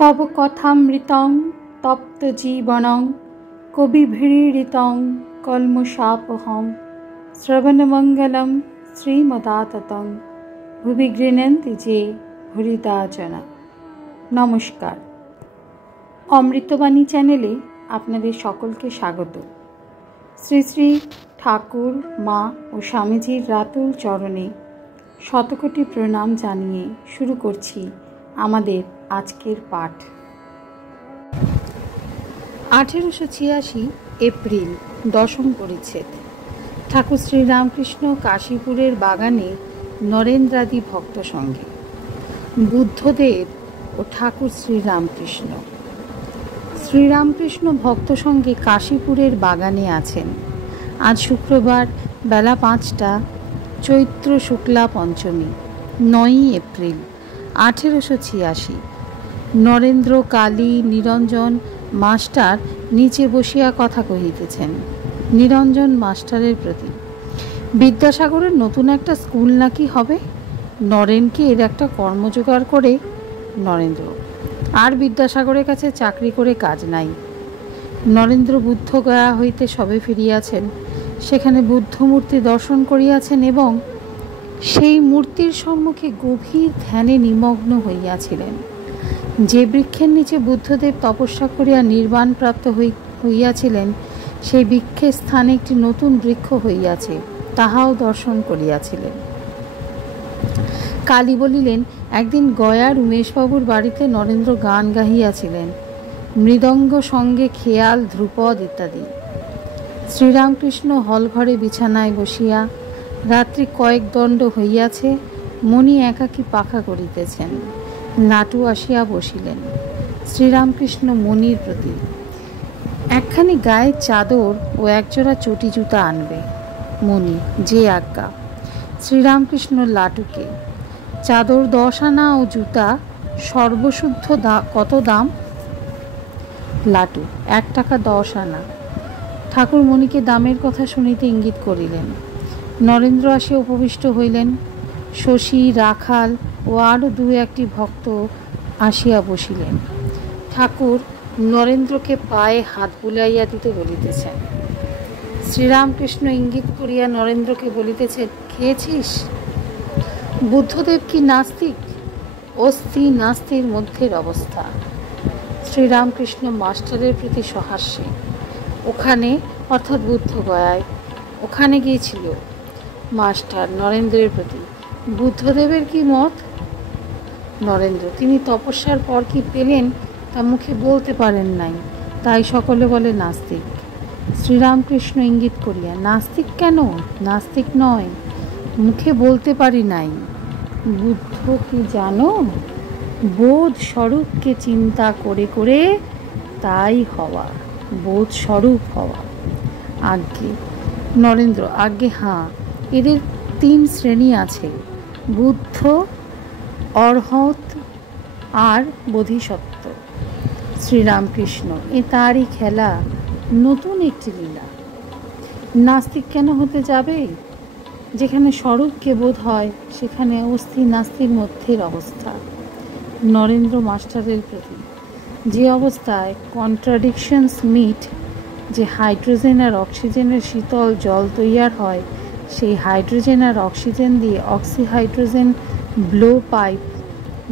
तव कथामृतं तप्तजीवनं कविभिरीडितं कल्मषापहं श्रवणमङ्गलं श्रीमदाततं भुवि गृह्णन्ति जे भूरिदा जना। नमस्कार, अमृतबाणी चैनेले आपनादेर सकलके स्वागत। श्री श्री ठाकुर मा और स्वामीजीर रातुल चरणे शतकोटी प्रणाम जानिए शुरू करछि आमादेर आजकेर पाठ। 1886 एप्रिल दशम परिच्छेद। ठाकुर श्री रामकृष्ण काशीपुरेर बागाने नरेंद्रादि भक्त संगे बुद्धदेव और ठाकुर श्री रामकृष्ण भक्त संगे काशीपुरेर बागाने आছেন। आज शुक्रवार बेला 5टा, चैत्र शुक्ला पंचमी, 9 एप्रिल 1886। नरेंद्र, काली, निरंजन मास्टार नीचे बसिया कथा कहितेছেন। निरंजन मास्टारेर प्रति विद्यासागरेर नतून एकटा स्कूल नाकि हबे, नरेनके एर एकटा कर्म जोगाड़ करे नरेंद्र आर विद्यासागरेर काछे चाकरी करे काज नाई। नरेंद्र बुद्धगया हইতে सबे फिरियाছেন, सेखाने बुद्ध मूर्ति दर्शन करियाছেন এবং সেই মূর্তির সম্মুখে গভীর ধ্যানে নিমগ্ন হইয়াছিলেন। যে বৃক্ষের নিচে বুদ্ধদেব তপস্যা করিয়া নির্বাণ প্রাপ্ত হইয়াছিলেন, সেই বৃক্ষের স্থানে একটি নতুন বৃক্ষ হইয়াছে, তাহাও দর্শন করিয়াছিলেন। কালী বলিলেন, একদিন গয়ার উমেশবাবুর বাড়িতে নরেন্দ্র গান গাহিয়াছিলেন, মৃদঙ্গ সঙ্গে খেয়াল, ধ্রুপদ ইত্যাদি। শ্রীরামকৃষ্ণ হলঘরে বিছানায় বসিয়া রাত্রি কয়েক দণ্ড হইয়াছে, মণি একাকী পাখা করিতেছেন। লাটু আসিয়া বসিলেন। শ্রীরামকৃষ্ণ মণির প্রতি একখানি গায়ের চাদর ও একজোড়া চটি জুতা আনবে। মণি, যে আজ্ঞা। শ্রীরামকৃষ্ণ লাটুকে, চাদর 10 আনা ও জুতা সর্বশুদ্ধ কত দাম? লাটু, 1 টাকা 10 আনা। ঠাকুর মণিকে দামের কথা শুনিতে ইঙ্গিত করিলেন। নরেন্দ্র আসিয়া উপবিষ্ট হইলেন। শশী, রাখাল ও আরও 2-1টি ভক্ত আসিয়া বসিলেন। ঠাকুর নরেন্দ্রকে পায়ে হাত বুলাইয়া দিতে বলিতেছেন। শ্রীরামকৃষ্ণ ইঙ্গিত করিয়া নরেন্দ্রকে বলিতেছেন, খেয়েছিস? বুদ্ধদেব কি নাস্তিক? অস্থি নাস্তির মধ্যের অবস্থা। শ্রীরামকৃষ্ণ মাস্টারের প্রতি সহাস্যে, ওখানে অর্থাৎ বুদ্ধগয়ায়, ওখানে গিয়েছিল। মাস্টার নরেন্দ্রের প্রতি, বুদ্ধদেবের কি মত? নরেন্দ্র, তিনি তপস্যার পর কি পেলেন তা মুখে বলতে পারেন নাই, তাই সকলে বলে নাস্তিক। শ্রীরামকৃষ্ণ ইঙ্গিত করিয়া, নাস্তিক কেন? নাস্তিক নয়, মুখে বলতে পারি নাই। বুদ্ধ কি জানো? বোধ স্বরূপকে চিন্তা করে করে তাই হওয়া, বোধ স্বরূপ হওয়া। আজ্ঞে। নরেন্দ্র, আজ্ঞে হাঁ। এদের 3 শ্রেণী আছে, বুদ্ধ, অর্হত আর বোধিসত্ত্ব। শ্রীরামকৃষ্ণ, এ তারই খেলা, নতুন একটি লীলা। নাস্তিক কেন হতে যাবে? যেখানে স্বরূপকে বোধ হয় সেখানে অস্থি নাস্তির মধ্যের অবস্থা। নরেন্দ্র মাস্টারের প্রতি, যে অবস্থায় কন্ট্রাডিকশনস মিট, যে হাইড্রোজেন আর অক্সিজেনের শীতল জল তৈয়ার হয়, সেই হাইড্রোজেন আর অক্সিজেন দিয়ে অক্সিহাইড্রোজেন ব্লো পাইপ,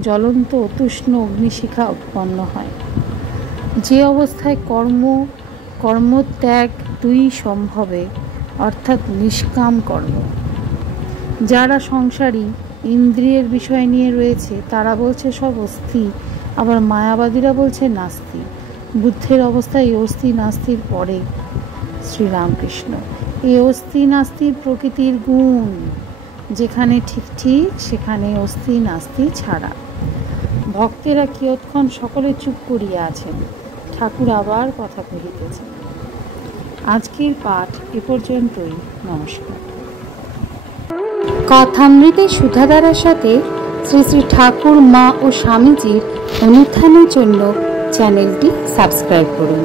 জ্বলন্ত অতুষ্ণ অগ্নিশিখা উৎপন্ন হয়। যে অবস্থায় কর্মত্যাগ 2 সম্ভবে, অর্থাৎ নিষ্কাম কর্ম। যারা সংসারী ইন্দ্রিয়ের বিষয় নিয়ে রয়েছে তারা বলছে সব অস্থি, আবার মায়াবাদীরা বলছে নাস্তি। বুদ্ধের অবস্থায় অস্থি নাস্তির পরে। শ্রীরামকৃষ্ণ, এই অস্থি নাস্তির প্রকৃতির গুণ, যেখানে ঠিক ঠিক সেখানে অস্থি নাস্তি ছাড়া। ভক্তেরা কিয়ৎক্ষণ সকলে চুপ করিয়া আছেন। ঠাকুর আবার কথা কহিতেছেন। আজকের পাঠ এ পর্যন্তই। নমস্কার। কথামৃতের সুধাধারার সাথে শ্রী শ্রী ঠাকুর মা ও স্বামীজির অনুধ্যানের জন্য চ্যানেলটি সাবস্ক্রাইব করুন।